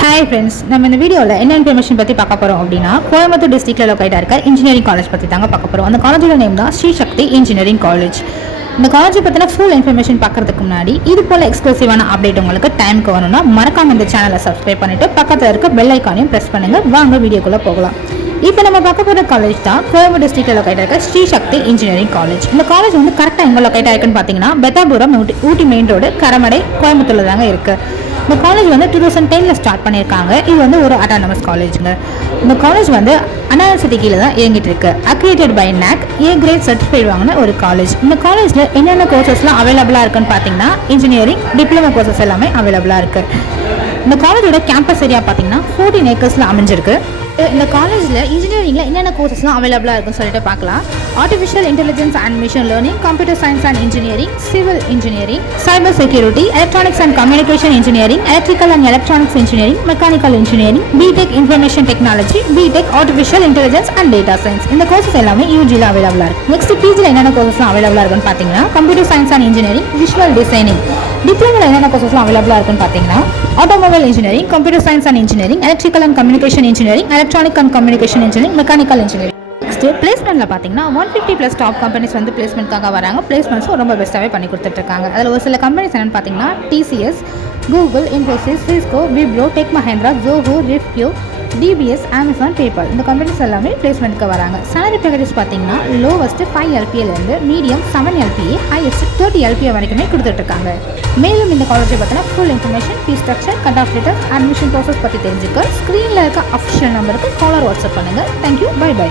Hi friends, நம்ம இந்த வீடியோவில் என்ன இன்ஃபர்மேஷன் பற்றி பார்க்க போகிறோம் அப்படின்னா, கோயம்புத்தூர் டிஸ்ட்ரிக்டில் லொக்கேட்டாக இருக்க இன்ஜினியரிங் காலேஜ் பற்றி தாங்க பார்க்க போகிறோம். அந்த காலேஜோட நேம் தான் ஸ்ரீ சக்தி இன்ஜினியரிங் காலேஜ். இந்த காலேஜை பற்றின ஃபுல் இன்ஃபர்மேஷன் பார்க்கறதுக்கு முன்னாடி இது போல் எக்ஸ்க்ளூசிவான அப்டேட் உங்களுக்கு டைமுக்கு வரணும்னா மறக்காம இந்த சேனலை சப்ஸ்கிரைப் பண்ணிவிட்டு பக்கத்தில் இருக்க பெல் ஐக்கானையும் ப்ரெஸ் பண்ணுங்கள். வாங்க வீடியோக்குள்ளே போகலாம். இப்போ நம்ம பார்க்க போகிற காலேஜ் தான் கோயம்புத்தூர் டிஸ்ட்ரிக்டில் லொக்கேட்டாக இருக்க ஸ்ரீ சக்தி இன்ஜினியரிங் காலேஜ். இந்த காலேஜ் வந்து கரெக்டாக எங்கே லொக்கேட்டாக இருக்குன்னு பார்த்தீங்கன்னா, பெத்தாபுரம் ஊட்டி மெயின் ரோடு கரமடை கோயம்புத்தூரில் தாங்க இருக்குது. இந்த காலேஜ் வந்து 2010 ஸ்டார்ட் பண்ணியிருக்காங்க. இது வந்து ஒரு அட்டானமஸ் காலேஜுங்க. இந்த காலேஜ் வந்து யூனிவர்சிட்டி கீழே தான் இயங்கிட்டு இருக்கு. Accredited by NAC A grade certified வாங்கின ஒரு காலேஜ். இந்த காலேஜில் என்னென்ன கோர்சஸ்லாம் அவைலபிளாக இருக்குன்னு பார்த்தீங்கன்னா, இன்ஜினியரிங் டிப்ளமோ கோர்சஸ் எல்லாமே அவைலபிளாக இருக்குது. இந்த காலேஜோட கேம்பஸ் ஏரியா பார்த்தீங்கன்னா 14 ஏக்கர்ஸில் அமைஞ்சிருக்கு. இந்த காலேஜில் இன்ஜினியரிங்கில் என்னென்ன கோர்சஸ்லாம் அவைலபிளாக இருக்குன்னு சொல்லிட்டு பார்க்கலாம். Artificial intelligence and machine learning, computer science and engineering, civil engineering, cyber security, electronics and communication engineering, electrical and electronics engineering, mechanical engineering, BTech information technology, BTech artificial intelligence and data science. இந்த courses எல்லாமே யூஜியில் அவைலபிளாக இருக்குது. Next பிஜியில் என்னென்ன கோர்சஸ்லாம் அவைலபிளாக இருக்குன்னு பார்த்தீங்கன்னா, computer science and engineering, visual designing. டிப்ளமோவில் என்னென்ன கோர்சஸ்லாம் அவைலபிளாக இருக்குன்னு பார்த்தீங்கன்னா, automobile engineering, computer science and engineering, electrical and communication engineering, electronic and communication engineering, mechanical engineering. Next பிளேஸ்மெண்ட்டில் பார்த்தீங்கன்னா 150+ டாப் கம்பெனிஸ் வந்து பிளேஸ்மெண்ட்காக வராங்க. பிளேஸ்மெண்ட்ஸும் ரொம்ப பெஸ்ட்டாகவே பண்ணி கொடுத்துட்ருக்காங்க. அதில் ஒரு சில கம்பெனிஸ் என்னென்னு பார்த்தீங்கன்னா, TCS, Google, Infosys, Cisco, Wipro, tech Mahindra, Zoho, ரிஃப்யூ, DBS, Amazon, PayPal. இந்த கம்பெனிஸ் எல்லாமே பிளேஸ்மெண்ட்டுக்கு வராங்க. சேலரி பேக்கேஜஸ் பார்த்தீங்கன்னா, lowest 5 LPA medium 7 LPA, highest 30 LPA வரைக்குமே கொடுத்துட்ருக்காங்க. மேலும் இந்த காலேஜை பற்றின full information, fees structure, cut off letter, admission process பற்றி தெரிஞ்சுக்க ஸ்க்ரீனில் இருக்க அஃபிஷியல் நம்பருக்கு காலர் வாட்ஸ்அப் பண்ணுங்கள். Thank you, bye by.